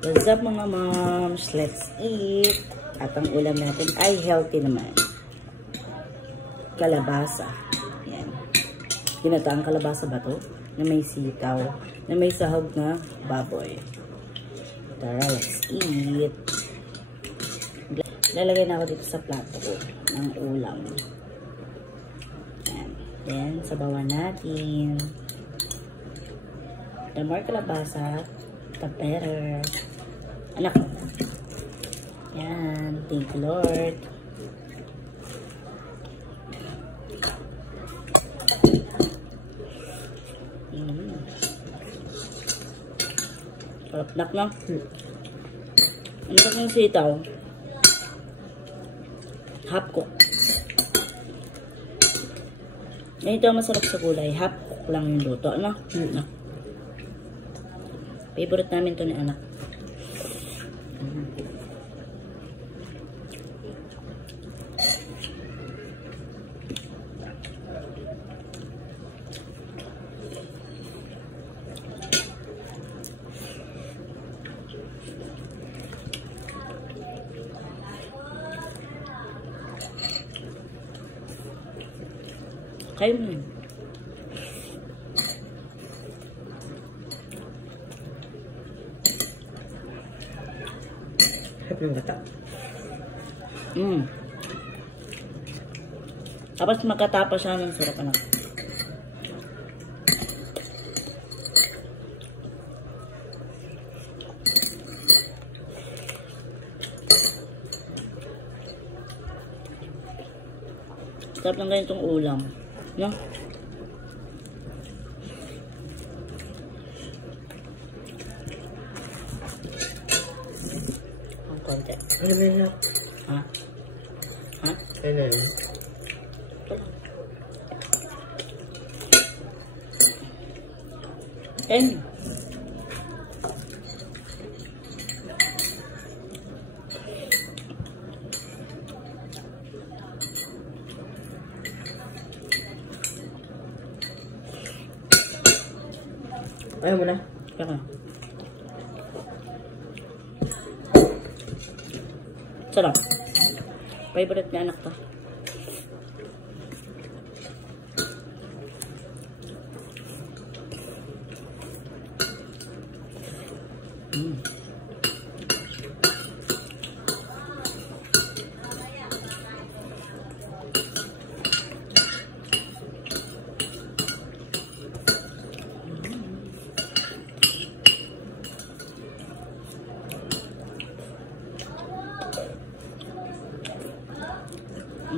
What's up mga moms? Let's eat! At ang ulam natin ay healthy naman. Kalabasa. Yan. Ginataang kalabasa ba to? Na may sitaw. Na may sahog na baboy. Tara, let's eat! Lalagay na ako dito sa plato ko ng ulam. Yan. Then, sabawan natin. The more kalabasa, the better. Anak. Yan. Thank you, Lord. Sarap nak na. Ang sarap ng sitaw. Half cook. Ito ang masarap sa gulay. Half cook lang yung luto. Ano? Favorite namin to ni anak. Kayo mo yun. Sarap ng gata. Tapos magkatapos siya ng sarap anak. Sarap ng ganitong ulam. No? Ang konti. Ano ba yun? Ha? Ha? Ano yun? And ayaw mo na? Kaya sarap. Favorite ni anak to.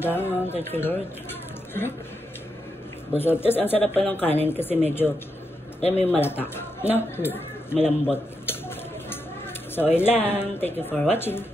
Ang thank you Lord. Sarap. Busog. Tapos ang sarap pa ng kanin kasi medyo may malata. No? Malambot. So, ayun lang. Thank you for watching.